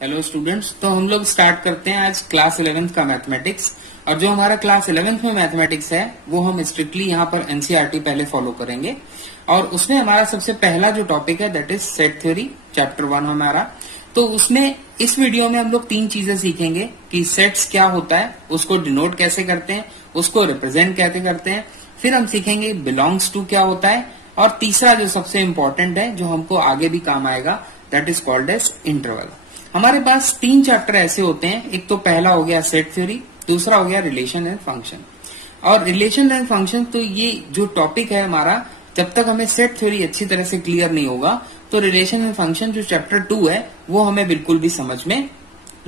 Hello students, तो हम लोग स्टार्ट करते हैं आज क्लास 11th का मैथमेटिक्स। और जो हमारा क्लास 11th में मैथमेटिक्स है वो हम स्ट्रिक्टली यहाँ पर एनसीईआरटी पहले फॉलो करेंगे। और उसमें हमारा सबसे पहला जो टॉपिक है that is set theory, chapter 1 हमारा। तो उसमें इस वीडियो में हम लोग 3 चीजें सीखेंगे कि सेट्स क्या होता है, उसको डिनोट कैसे करते हैं, उसको रिप्रेजेंट कैसे करते हैं। फिर हम सीखेंगे बिलोंग्स टू क्या होता है, और तीसरा जो सबसे इम्पोर्टेंट है जो हमको आगे भी काम आएगा that is called as interval. हमारे पास 3 चैप्टर ऐसे होते हैं। एक तो पहला हो गया सेट थ्योरी, दूसरा हो गया रिलेशन एंड फंक्शन। और रिलेशन एंड फंक्शन, तो ये जो टॉपिक है हमारा, जब तक हमें सेट थ्योरी अच्छी तरह से क्लियर नहीं होगा तो रिलेशन एंड फंक्शन जो चैप्टर 2 है वो हमें बिल्कुल भी समझ में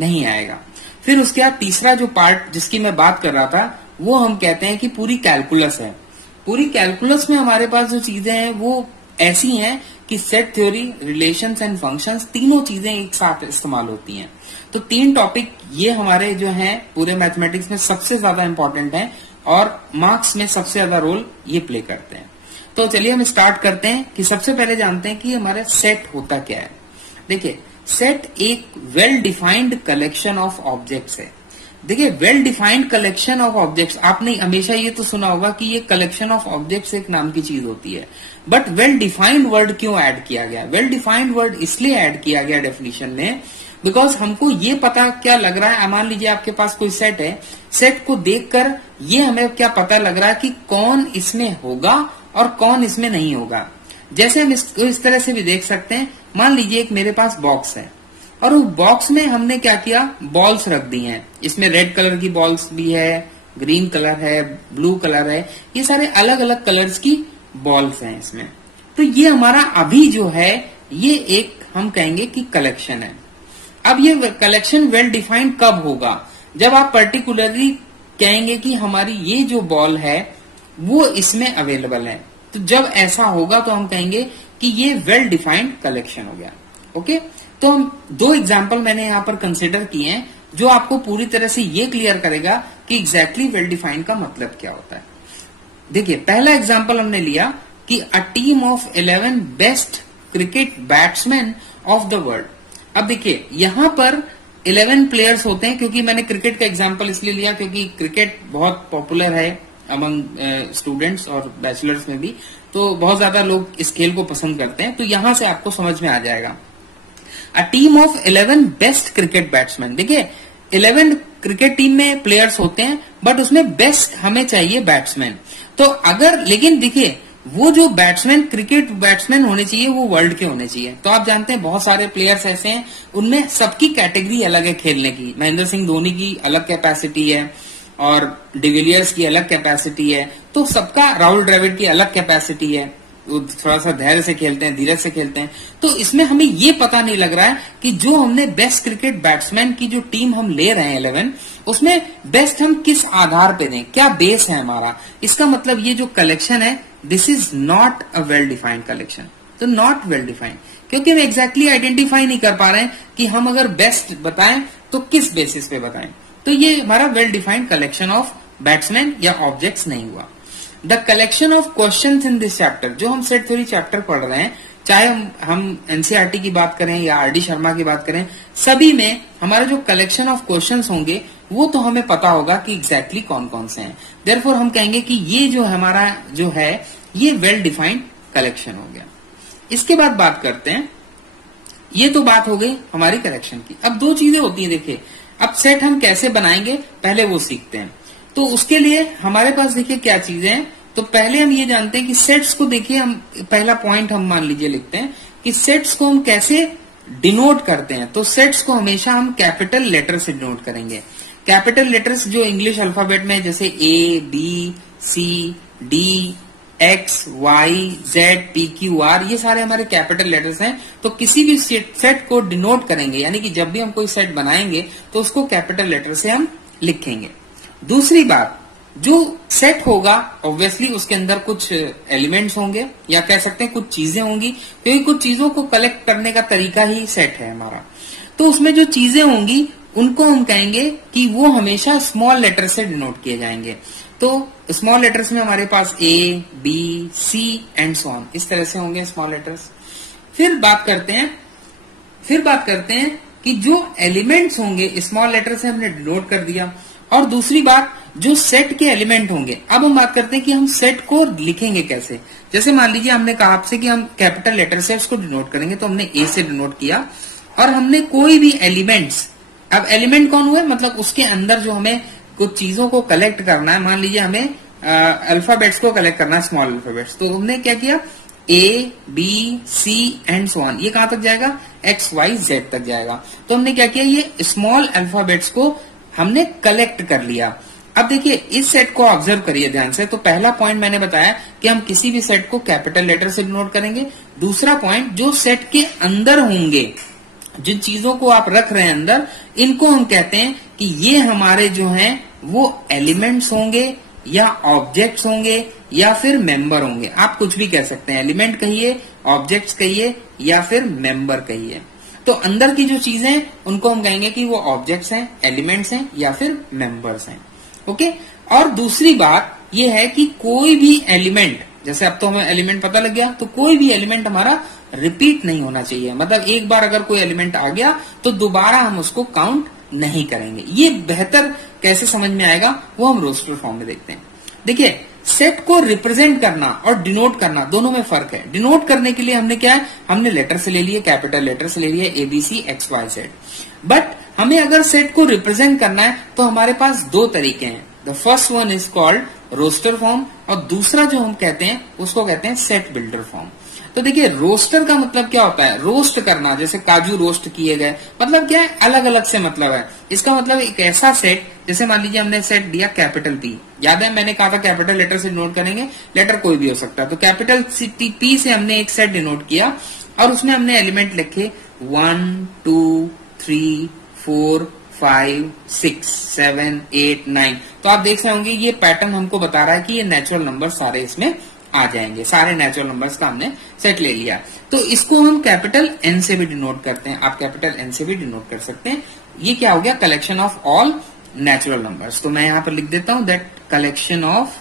नहीं आएगा। फिर उसके बाद तीसरा जो पार्ट जिसकी मैं बात कर रहा था वो हम कहते हैं कि पूरी कैलकुलस है। पूरी कैलकुलस में हमारे पास जो चीजें हैं वो ऐसी हैं कि set theory, relations and functions, तीनों चीजें एक साथ इस्तेमाल होती हैं। तो 3 टॉपिक ये हमारे जो हैं पूरे मैथमेटिक्स में सबसे ज्यादा इंपॉर्टेंट हैं और मार्क्स में सबसे ज्यादा रोल ये प्ले करते हैं। तो चलिए हम स्टार्ट करते हैं कि सबसे पहले जानते हैं कि हमारा सेट होता क्या है। देखिए, सेट एक well defined collection of objects है। देखिए, well defined collection of objects, आपने हमेशा ये तो सुना होगा कि ये कलेक्शन ऑफ ऑब्जेक्ट्स एक नाम की चीज होती है। बट वेल डिफाइंड वर्ड क्यों ऐड किया गया? वेल डिफाइंड वर्ड इसलिए ऐड किया गया डेफिनेशन में बिकॉज हमको ये पता क्या लग रहा है, मान लीजिए आपके पास कोई सेट है, सेट को देखकर ये हमें क्या पता लग रहा है कि कौन इसमें होगा और कौन इसमें नहीं होगा। जैसे हम इसको इस तरह से भी देख सकते हैं। मान लीजिए एक मेरे पास बॉक्स है और उस बॉक्स में हमने क्या किया, बॉल्स रख दी हैं। इसमें रेड कलर की बॉल्स भी है, ग्रीन कलर है, ब्लू कलर है, ये सारे अलग अलग कलर्स की बॉल्स हैं इसमें। तो ये हमारा अभी जो है ये एक हम कहेंगे कि कलेक्शन है। अब ये कलेक्शन वेल डिफाइंड कब होगा? जब आप पर्टिकुलरली कहेंगे कि हमारी ये जो बॉल है वो इसमें अवेलेबल है। तो जब ऐसा होगा तो हम कहेंगे कि ये वेल डिफाइंड कलेक्शन हो गया। ओके, तो हम 2 एग्जाम्पल मैंने यहाँ पर कंसिडर किए हैं जो आपको पूरी तरह से ये क्लियर करेगा कि एग्जैक्टली वेल डिफाइंड का मतलब क्या होता है। देखिए, पहला एग्जाम्पल हमने लिया कि a team of 11 best cricket batsman of the world. अब देखिए, यहां पर 11 प्लेयर्स होते हैं, क्योंकि मैंने क्रिकेट का एग्जाम्पल इसलिए लिया क्योंकि क्रिकेट बहुत पॉपुलर है अमंग स्टूडेंट्स और बैचलर्स में भी, तो बहुत ज्यादा लोग इस खेल को पसंद करते हैं। तो यहां से आपको समझ में आ जाएगा a team of 11 best cricket batsman. देखिए, 11 क्रिकेट टीम में प्लेयर्स होते हैं बट उसमें बेस्ट हमें चाहिए बैट्समैन। तो अगर, लेकिन देखिए, वो जो बैट्समैन, क्रिकेट बैट्समैन होने चाहिए वो वर्ल्ड के होने चाहिए। तो आप जानते हैं बहुत सारे प्लेयर्स ऐसे हैं, उनमें सबकी कैटेगरी अलग है खेलने की। महेंद्र सिंह धोनी की अलग कैपेसिटी है और डिविलियर्स की अलग कैपेसिटी है, तो सबका, राहुल द्रविड़ की अलग कैपेसिटी है, वो थोड़ा सा धैर्य से खेलते हैं, धीरज से खेलते हैं। तो इसमें हमें ये पता नहीं लग रहा है कि जो हमने बेस्ट क्रिकेट बैट्समैन की जो टीम हम ले रहे हैं 11, उसमें बेस्ट हम किस आधार पे दें, क्या बेस है हमारा। इसका मतलब ये जो कलेक्शन है this is not a well defined collection. तो नॉट वेल डिफाइंड क्योंकि हम एग्जैक्टली आइडेंटिफाई नहीं कर पा रहे हैं कि हम अगर बेस्ट बताएं तो किस बेसिस पे बताएं। तो ये हमारा well defined collection of batsman या ऑब्जेक्ट्स नहीं हुआ। The collection of questions in this chapter, जो हम सेट थ्योरी चैप्टर पढ़ रहे हैं, चाहे हम एनसीईआरटी की बात करें या आरडी शर्मा की बात करें, सभी में हमारा जो कलेक्शन ऑफ क्वेश्चंस होंगे वो तो हमें पता होगा कि एग्जैक्टली कौन कौन से हैं। देयरफॉर हम कहेंगे कि ये जो हमारा जो है ये वेल डिफाइंड कलेक्शन हो गया। इसके बाद बात करते हैं, ये तो बात हो गई हमारी कलेक्शन की। अब 2 चीजें होती हैं। देखिए, अब सेट हम कैसे बनाएंगे पहले वो सीखते हैं। तो उसके लिए हमारे पास देखिए क्या चीजें हैं। तो पहले हम ये जानते हैं कि सेट्स को, देखिए, हम पहला पॉइंट हम मान लीजिए लिखते हैं कि सेट्स को हम कैसे डिनोट करते हैं। तो सेट्स को हमेशा हम कैपिटल लेटर से डिनोट करेंगे। कैपिटल लेटर्स जो इंग्लिश अल्फाबेट में, जैसे A, B, C, D, X, Y, Z, P, Q, R, ये सारे हमारे कैपिटल लेटर्स हैं। तो किसी भी सेट को डिनोट करेंगे, यानी कि जब भी हम कोई सेट बनाएंगे तो उसको कैपिटल लेटर से हम लिखेंगे। दूसरी बात, जो सेट होगा ऑब्वियसली उसके अंदर कुछ एलिमेंट्स होंगे या कह सकते हैं कुछ चीजें होंगी, क्योंकि कुछ चीजों को कलेक्ट करने का तरीका ही सेट है हमारा। तो उसमें जो चीजें होंगी उनको हम कहेंगे कि वो हमेशा स्मॉल लेटर से डिनोट किए जाएंगे। तो स्मॉल लेटर्स में हमारे पास A, B, C and so on, इस तरह से होंगे स्मॉल लेटर्स। फिर बात करते हैं कि जो एलिमेंट्स होंगे स्मॉल लेटर से हमने डिनोट कर दिया, और दूसरी बात जो सेट के एलिमेंट होंगे। अब हम बात करते हैं कि हम सेट को लिखेंगे कैसे। जैसे मान लीजिए हमने कहा आपसे कि हम कैपिटल लेटर से उसको डिनोट करेंगे, तो हमने ए से डिनोट किया और हमने कोई भी एलिमेंट्स, अब एलिमेंट कौन हुए, मतलब उसके अंदर जो हमें कुछ चीजों को कलेक्ट करना है, मान लीजिए हमें अल्फाबेट्स को कलेक्ट करना है, स्मॉल अल्फाबेट्स, तो हमने क्या किया, A B C and so on, ये कहां तक जाएगा, एक्स वाई जेड तक जाएगा। तो हमने क्या किया, ये स्मॉल अल्फाबेट्स को हमने कलेक्ट कर लिया। अब देखिए इस सेट को ऑब्जर्व करिए ध्यान से। तो पहला पॉइंट मैंने बताया कि हम किसी भी सेट को कैपिटल लेटर से डिनोट करेंगे। दूसरा पॉइंट, जो सेट के अंदर होंगे, जिन चीजों को आप रख रहे हैं अंदर, इनको हम कहते हैं कि ये हमारे जो हैं वो एलिमेंट्स होंगे या ऑब्जेक्ट्स होंगे या फिर मेंबर होंगे। आप कुछ भी कह सकते हैं, एलिमेंट कहिए, ऑब्जेक्ट्स कहिए या फिर मेंबर कहिए। तो अंदर की जो चीजें उनको हम कहेंगे कि वो ऑब्जेक्ट्स हैं, एलिमेंट्स हैं या फिर मेंबर्स हैं। ओके। और दूसरी बात ये है कि कोई भी एलिमेंट, जैसे अब तो हमें एलिमेंट पता लग गया, तो कोई भी एलिमेंट हमारा रिपीट नहीं होना चाहिए। मतलब एक बार अगर कोई एलिमेंट आ गया तो दोबारा हम उसको काउंट नहीं करेंगे। ये बेहतर कैसे समझ में आएगा वो हम रोस्टर फॉर्म में देखते हैं। देखिए सेट को रिप्रेजेंट करना और डिनोट करना दोनों में फर्क है। डिनोट करने के लिए हमने क्या है, हमने लेटर से ले लिए, कैपिटल लेटर से ले लिए, ABC X Y Z. But हमें अगर सेट को रिप्रेजेंट करना है तो हमारे पास दो तरीके हैं। The first one is called roster form और दूसरा जो हम कहते हैं उसको कहते हैं सेट बिल्डर फॉर्म। तो देखिए रोस्टर का मतलब क्या होता है, रोस्ट करना, जैसे काजू रोस्ट किए गए, मतलब क्या है, अलग अलग से मतलब है। इसका मतलब एक ऐसा सेट, जैसे मान लीजिए हमने सेट दिया कैपिटल पी, याद है मैंने कहा था कैपिटल लेटर से डिनोट करेंगे, लेटर कोई भी हो सकता है। तो कैपिटल पी से हमने एक सेट डिनोट किया और उसमें हमने एलिमेंट लिखे 1 2 3 4 5 6 7 8 9। तो आप देख रहे होंगे ये पैटर्न हमको बता रहा है कि ये नेचुरल नंबर सारे इसमें आ जाएंगे। सारे नेचुरल नंबर्स का हमने सेट ले लिया। तो इसको हम कैपिटल एन से भी डिनोट करते हैं। आप कैपिटल एन से भी डिनोट कर सकते हैं। ये क्या हो गया, collection of all natural numbers. तो मैं यहां पर लिख देता हूं that collection of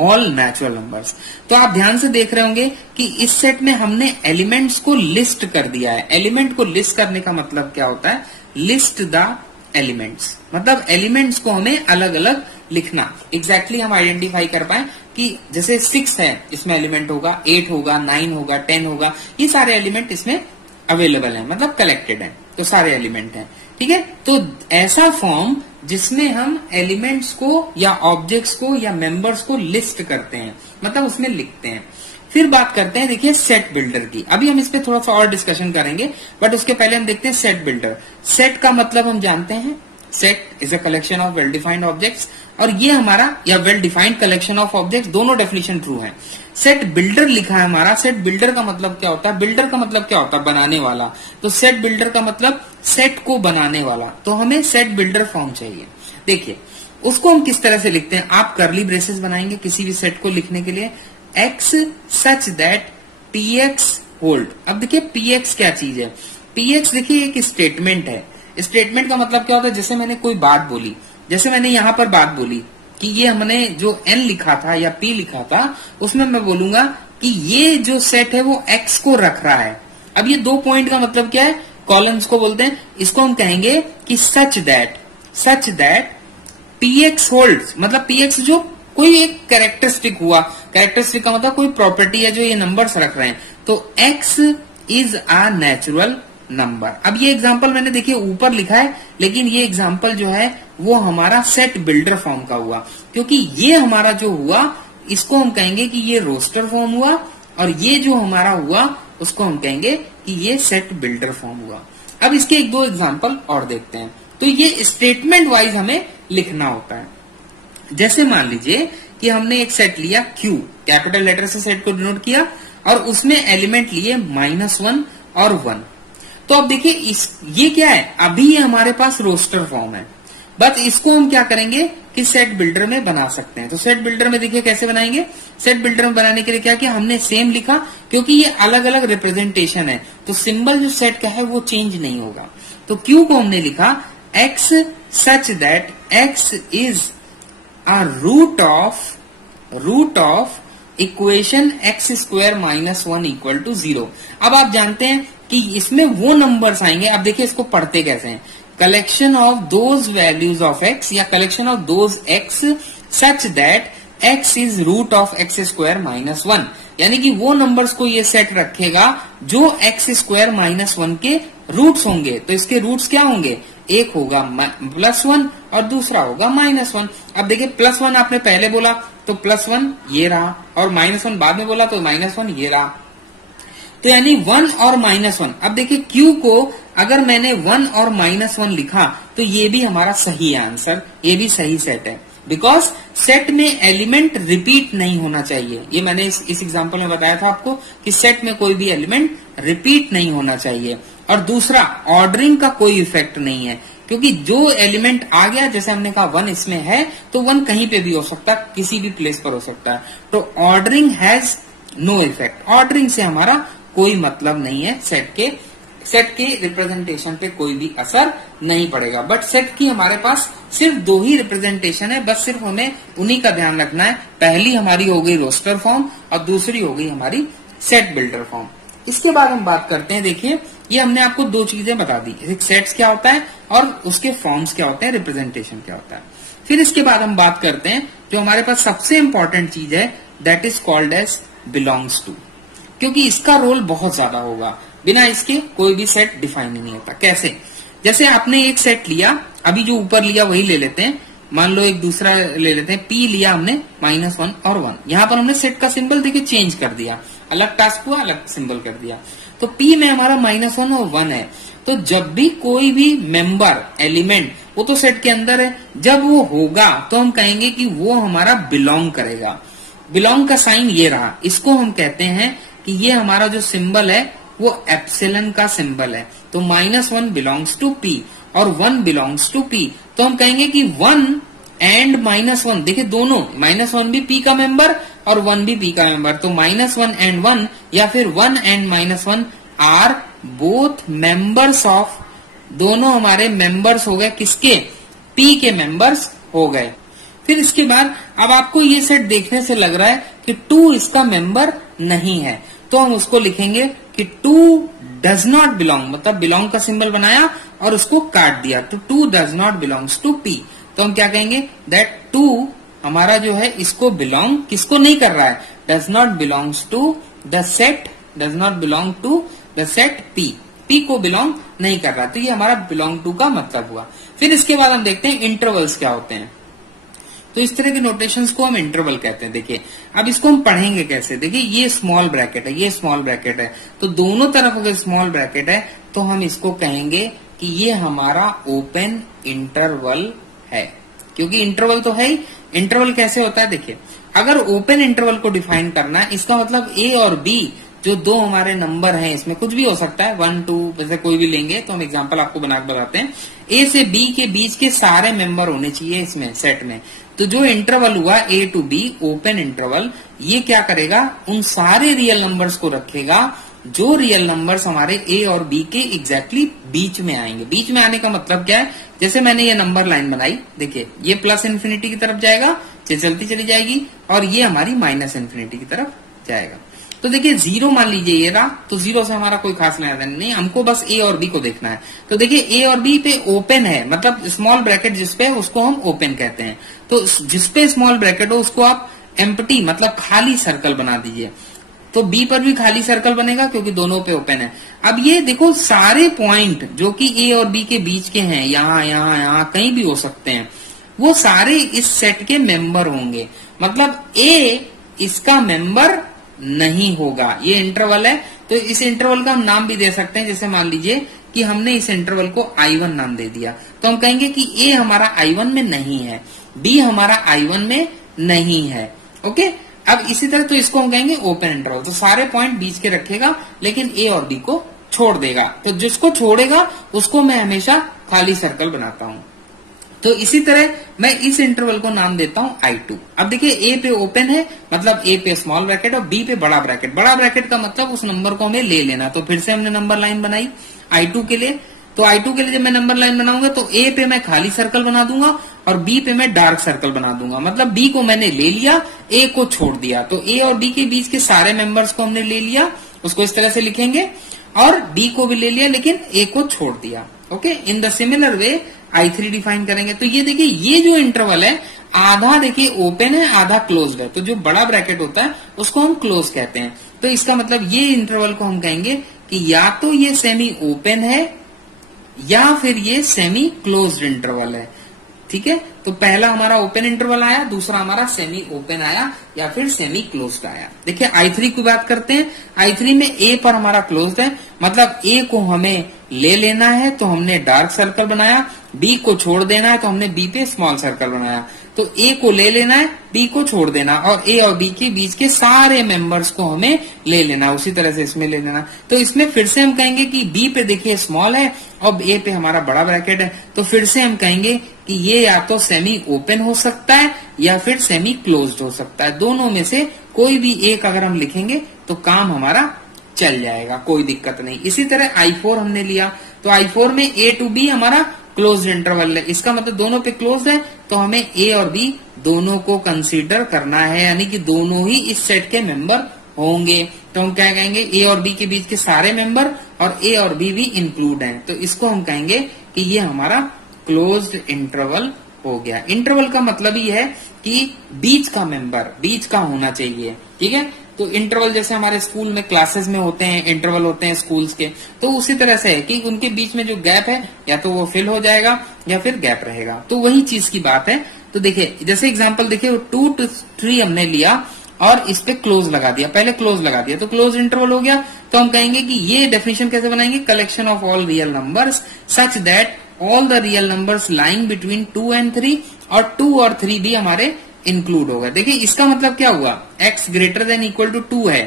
all natural numbers. तो आप ध्यान से देख रहे होंगे कि इस सेट में हमने एलिमेंट्स को लिस्ट कर दिया है। एलिमेंट को लिस्ट करने का मतलब क्या होता है, लिस्ट द एलिमेंट्स, मतलब एलिमेंट्स को हमें अलग अलग लिखना। एग्जैक्टली हम आइडेंटिफाई कर पाए कि जैसे 6 है, इसमें एलिमेंट होगा, 8 होगा, 9 होगा, 10 होगा, ये सारे एलिमेंट इसमें अवेलेबल हैं, मतलब कलेक्टेड हैं, तो सारे एलिमेंट हैं। ठीक है, तो ऐसा फॉर्म जिसमें हम एलिमेंट्स को या ऑब्जेक्ट्स को या मेंबर्स को लिस्ट करते हैं, मतलब उसमें लिखते हैं। फिर बात करते हैं, देखिए सेट बिल्डर की। अभी हम इस पे थोड़ा सा और डिस्कशन करेंगे, बट उसके पहले हम देखते हैं सेट बिल्डर। सेट का मतलब हम जानते हैं, set is a collection of well defined objects, और ये हमारा या well defined collection of objects, दोनों डेफिनेशन ट्रू है। सेट बिल्डर लिखा है हमारा। सेट बिल्डर का मतलब क्या होता है, बिल्डर का मतलब क्या होता है, बनाने वाला। तो सेट बिल्डर का मतलब सेट को बनाने वाला। तो हमें सेट बिल्डर फॉर्म चाहिए। देखिए उसको हम किस तरह से लिखते हैं, आप कर्ली ब्रेसेस बनाएंगे किसी भी सेट को लिखने के लिए, x such that P x hold. अब देखिए पी एक्स क्या चीज है, पी एक्स देखिए एक स्टेटमेंट है। स्टेटमेंट का मतलब क्या होता है, जैसे मैंने कोई बात बोली, जैसे मैंने यहां पर बात बोली कि ये हमने जो एन लिखा था या पी लिखा था, उसमें मैं बोलूंगा कि ये जो सेट है वो एक्स को रख रहा है। अब ये 2 पॉइंट का मतलब क्या है, कॉलम्स को बोलते हैं। इसको हम कहेंगे कि such that P x holds, मतलब पी एक्स जो कोई एक कैरेक्टरिस्टिक हुआ, कैरेक्टरिस्टिक का मतलब कोई प्रॉपर्टी है जो ये नंबर्स रख रहे हैं, तो x is a natural number. अब ये एग्जांपल मैंने देखिए ऊपर लिखा है, लेकिन ये एग्जांपल जो है वो हमारा सेट बिल्डर फॉर्म का हुआ, क्योंकि ये हमारा जो हुआ इसको हम कहेंगे कि ये रोस्टर फॉर्म हुआ, और ये जो हमारा हुआ उसको हम कहेंगे कि ये सेट बिल्डर फॉर्म हुआ। अब इसके 1-2 एग्जांपल और देखते हैं। तो ये स्टेटमेंट वाइज हमें लिखना होता है। जैसे मान लीजिए कि हमने एक सेट लिया Q, कैपिटल लेटर से सेट को डिनोट किया, और उसमें एलिमेंट लिए -1 और 1। तो अब देखिए ये क्या है, अभी ये हमारे पास रोस्टर फॉर्म है, बट इसको हम क्या करेंगे कि सेट बिल्डर में बना सकते हैं। तो सेट बिल्डर में देखिए कैसे बनाएंगे, सेट बिल्डर में बनाने के लिए क्या किया हमने, सेम लिखा, क्योंकि ये अलग अलग रिप्रेजेंटेशन है, तो सिंबल जो सेट का है वो चेंज नहीं होगा। तो क्यू को हमने लिखा x such that x is a root of equation x² - 1 = 0। अब आप जानते हैं कि इसमें वो नंबर्स आएंगे। अब देखिए इसको पढ़ते कैसे हैं, collection of those values of X या collection of those X such that x is root of X square minus 1, यानी कि वो नंबर्स को ये सेट रखेगा जो एक्स स्क्वायर माइनस 1 के रूट्स होंगे। तो इसके रूट्स क्या होंगे, एक होगा +1 और दूसरा होगा -1। अब देखिए +1 आपने पहले बोला तो +1 ये रहा, और -1 बाद में बोला तो -1 ये रहा। तो यानी 1 और -1। अब देखिए Q को अगर मैंने 1 और -1 लिखा तो ये भी हमारा सही आंसर, ये भी सही सेट है, बिकॉज सेट में एलिमेंट रिपीट नहीं होना चाहिए। ये मैंने इस एग्जांपल में बताया था आपको कि सेट में कोई भी एलिमेंट रिपीट नहीं होना चाहिए। और दूसरा, ऑर्डरिंग का कोई इफेक्ट नहीं है, क्योंकि जो एलिमेंट आ गया, जैसे हमने कहा 1 इसमें है तो 1 कहीं पे भी हो सकता है, किसी भी प्लेस पर हो सकता है। तो ordering has no effect, ordering से हमारा कोई मतलब नहीं है, सेट के रिप्रेजेंटेशन पे कोई भी असर नहीं पड़ेगा। बट सेट की हमारे पास सिर्फ 2 ही रिप्रेजेंटेशन है, बस सिर्फ हमें उन्हीं का ध्यान रखना है। पहली हमारी हो गई रोस्टर फॉर्म और दूसरी हो गई हमारी सेट बिल्डर फॉर्म। इसके बाद हम बात करते हैं, देखिए ये हमने आपको 2 चीजें बता दी, एक सेट्स क्या होता है और उसके फॉर्म्स क्या होते हैं, रिप्रेजेंटेशन क्या होता है। फिर इसके बाद हम बात करते हैं जो हमारे पास सबसे इंपॉर्टेंट चीज है, that is called as belongs to, क्योंकि इसका रोल बहुत ज्यादा होगा। बिना इसके कोई भी सेट डिफाइन नहीं होता। कैसे, जैसे आपने एक सेट लिया, अभी जो ऊपर लिया वही ले लेते हैं, मान लो एक दूसरा ले लेते हैं, P लिया हमने -1 और 1, यहां पर हमने सेट का सिंबल देखिए चेंज कर दिया, अलग टास्क हुआ, अलग सिंबल कर दिया। तो P में हमारा -1 और 1 है, तो जब भी कोई भी मेंबर एलिमेंट, वो तो सेट के अंदर है, जब वो होगा तो हम कहेंगे कि वो हमारा बिलोंग करेगा। बिलोंग का साइन ये रहा, इसको हम कहते हैं कि ये हमारा जो सिंबल है वो एप्सिलॉन का सिंबल है। तो -1 बिलोंग्स टू P और 1 बिलोंग्स टू P। तो हम कहेंगे कि 1 एंड -1, देखिए दोनों, -1 भी P का मेंबर और 1 भी P का मेंबर, तो -1 एंड 1 या फिर 1 and -1 are both members of, दोनों हमारे मेंबर्स हो गए, किसके, P के मेंबर्स हो गए। फिर इसके बाद अब आपको ये सेट देखने से लग रहा है कि 2 इसका मेंबर नहीं है, तो हम उसको लिखेंगे कि 2 डज नॉट बिलोंग, मतलब बिलोंग का सिंबल बनाया और उसको काट दिया, तो 2 does not belongs to P। तो हम क्या कहेंगे, दैट 2 हमारा जो है इसको बिलोंग किसको नहीं कर रहा है, does not belongs to the set, does not belong to the set P को बिलोंग नहीं कर रहा। तो ये हमारा बिलोंग टू का मतलब हुआ। फिर इसके बाद हम देखते हैं इंटरवल्स क्या होते हैं। तो इस तरह के नोटेशंस को हम इंटरवल कहते हैं। देखिए अब इसको हम पढ़ेंगे कैसे, देखिए ये स्मॉल ब्रैकेट है, ये स्मॉल ब्रैकेट है, तो दोनों तरफ अगर स्मॉल ब्रैकेट है तो हम इसको कहेंगे कि ये हमारा ओपन इंटरवल है, क्योंकि इंटरवल तो है ही। इंटरवल कैसे होता है, देखिए अगर ओपन इंटरवल को डिफाइन करना है, इसका मतलब A और B जो 2 हमारे नंबर हैं, इसमें कुछ भी हो सकता है, 1 2 वैसे कोई भी लेंगे, तो हम एग्जांपल आपको बना के बताते हैं। A से B के बीच के सारे मेंबर होने चाहिए इसमें सेट में। तो जो इंटरवल हुआ A to B open interval, ये क्या करेगा, उन सारे रियल नंबर्स को रखेगा जो रियल नंबर्स हमारे A और B के एग्जैक्टली बीच में आएंगे। बीच में आने का मतलब क्या है, जैसे मैंने ये नंबर लाइन बनाई, देखिए ये प्लस इन्फिनिटी की तरफ जाएगा, चलती चली जाएगी, और ये हमारी माइनस इन्फिनिटी की तरफ जाएगा। तो देखिए 0 मान लीजिए ये रहा, तो 0 से हमारा कोई खास लेना देना नहीं, हमको बस A और B को देखना है। तो देखिए A और B पे ओपन है, मतलब स्मॉल ब्रैकेट जिसपे है उसको हम ओपन कहते हैं। तो जिसपे स्मॉल ब्रैकेट हो उसको आप एम्प्टी, मतलब खाली सर्कल बना दीजिए। तो B पर भी खाली सर्कल बनेगा क्योंकि दोनों पे ओपन है। अब ये देखो सारे पॉइंट जो कि A और B के बीच के हैं, यहाँ यहाँ यहाँ कहीं भी हो सकते हैं, वो सारे इस सेट के मेंबर होंगे। मतलब A इसका मेंबर नहीं होगा। ये इंटरवल है, तो इस इंटरवल का हम नाम भी दे सकते हैं। जैसे मान लीजिए कि हमने इस इंटरवल को I1 नाम दे दिया, तो हम कहेंगे कि A हमारा I1 में नहीं है, B हमारा I1 में नहीं है। ओके, अब इसी तरह तो इसको हम कहेंगे ओपन इंटरवल। तो सारे पॉइंट बीच के रखेगा, लेकिन A और B को छोड़ देगा। तो जिसको छोड़ेगा उसको मैं हमेशा खाली सर्कल बनाता हूं। तो इसी तरह मैं इस इंटरवल को नाम देता हूं I2। अब देखिए A पे ओपन है, मतलब A पे स्मॉल ब्रैकेट और B पे बड़ा ब्रैकेट। बड़ा ब्रैकेट का मतलब उस नंबर को हमें ले लेना। तो फिर से हमने नंबर लाइन बनाई I2 के लिए। तो I2 के लिए जब मैं नंबर लाइन बनाऊंगा तो A पे मैं खाली सर्कल बना दूंगा और B पे मैं डार्क सर्कल बना दूंगा। मतलब B को मैंने ले लिया, A को छोड़ दिया। तो A और B के बीच के सारे मेंबर्स को हमने ले लिया, उसको इस तरह से लिखेंगे। और डी को भी ले लिया लेकिन ए को छोड़ दिया। Okay, in the similar way I3 define करेंगे। तो ये देखिए ये जो इंटरवल है आधा देखिए ओपन है आधा क्लोज्ड है, तो जो बड़ा ब्रैकेट होता है उसको हम क्लोज कहते हैं। तो इसका मतलब ये इंटरवल को हम कहेंगे कि या तो ये सेमी ओपन है या फिर ये सेमी क्लोज्ड इंटरवल है। ठीक है, तो पहला हमारा ओपन इंटरवल आया, दूसरा हमारा सेमी ओपन आया या फिर सेमी क्लोज्ड आया। देखिए I3 की बात करते हैं। I3 में ए पर हमारा क्लोज्ड है, मतलब ए को हमें ले लेना है तो हमने डार्क सर्कल बनाया, बी को छोड़ देना है तो हमने बी पे स्मॉल सर्कल बनाया। तो ए को ले लेना है, बी को छोड़ देना, और ए और बी के बीच के सारे मेंबर्स को हमें ले लेना, उसी तरह से इसमें ले लेना। तो इसमें फिर से हम कहेंगे कि बी पे देखिए स्मॉल है और ए पे हमारा बड़ा ब्रैकेट है, तो फिर से हम कहेंगे कि ये या तो सेमी ओपन हो सकता है या फिर सेमी क्लोज्ड हो सकता है। दोनों में से कोई भी एक अगर हम लिखेंगे तो काम हमारा चल जाएगा, कोई दिक्कत नहीं। इसी तरह I4 हमने लिया, तो I4 में A to B हमारा क्लोज इंटरवल है, इसका मतलब दोनों पे क्लोज है, तो हमें A और B दोनों को कंसीडर करना है, यानी कि दोनों ही इस सेट के मेंबर होंगे। तो हम क्या कहेंगे, A और B के बीच के सारे मेंबर और A और B भी इंक्लूड हैं, तो इसको हम कहेंगे कि ये हमारा क्लोज्ड इंटरवल हो गया। इंटरवल का मतलब ही है कि बीच का मेंबर बीच का होना चाहिए। ठीक है, तो इंटरवल जैसे हमारे स्कूल में क्लासेस में होते हैं, इंटरवल होते हैं स्कूल्स के, तो उसी तरह से है कि उनके बीच में जो गैप है या तो वो फिल हो जाएगा या फिर गैप रहेगा। तो वही चीज की बात है। तो देखिए जैसे एग्जांपल देखिए 2 to 3 हमने लिया और इस पे क्लोज लगा दिया, पहले क्लोज लगा दिया तो क्लोज इंटरवल हो गया। तो हम कहेंगे कि ये डेफिनेशन कैसे बनाएंगे, collection of all real numbers such that all the real numbers lying between 2 and 3, और 2 और 3 भी हमारे इंक्लूड होगा। देखिए इसका मतलब क्या हुआ, x greater than equal to 2 है,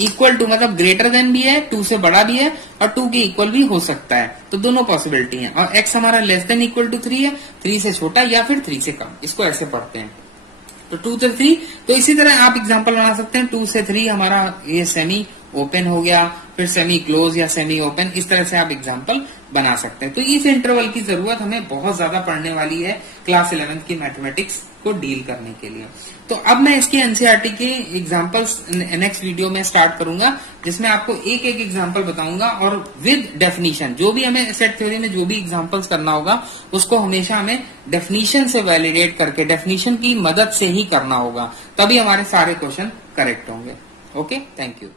इक्वल टू मतलब ग्रेटर देन भी है, 2 से बड़ा भी है और 2 के इक्वल भी हो सकता है, तो दोनों पॉसिबिलिटी है। और x हमारा लेस देन इक्वल टू 3 है, 3 से छोटा या फिर 3 से कम, इसको ऐसे पढ़ते हैं। तो 2 से 3, तो इसी तरह आप एग्जांपल बना सकते हैं। 2 से 3 हमारा ये सेमी ओपन हो गया, फिर सेमी क्लोज या सेमी ओपन, इस तरह से आप एग्जांपल बना सकते हैं। तो इस इंटरवल की जरूरत हमें बहुत ज्यादा पड़ने वाली है क्लास 11th की मैथमेटिक्स को डील करने के लिए। तो अब मैं इसके एनसीईआरटी के एग्जांपल्स नेक्स्ट वीडियो में स्टार्ट करूंगा, जिसमें आपको एक एक एग्जांपल बताऊंगा और विद डेफिनेशन। जो भी हमें सेट थ्योरी में जो भी एग्जांपल्स करना होगा उसको हमेशा हमें डेफिनेशन से वैलिडेट करके डेफिनेशन की मदद से ही करना होगा, तभी हमारे सारे क्वेश्चन करेक्ट होंगे। Okay, thank you.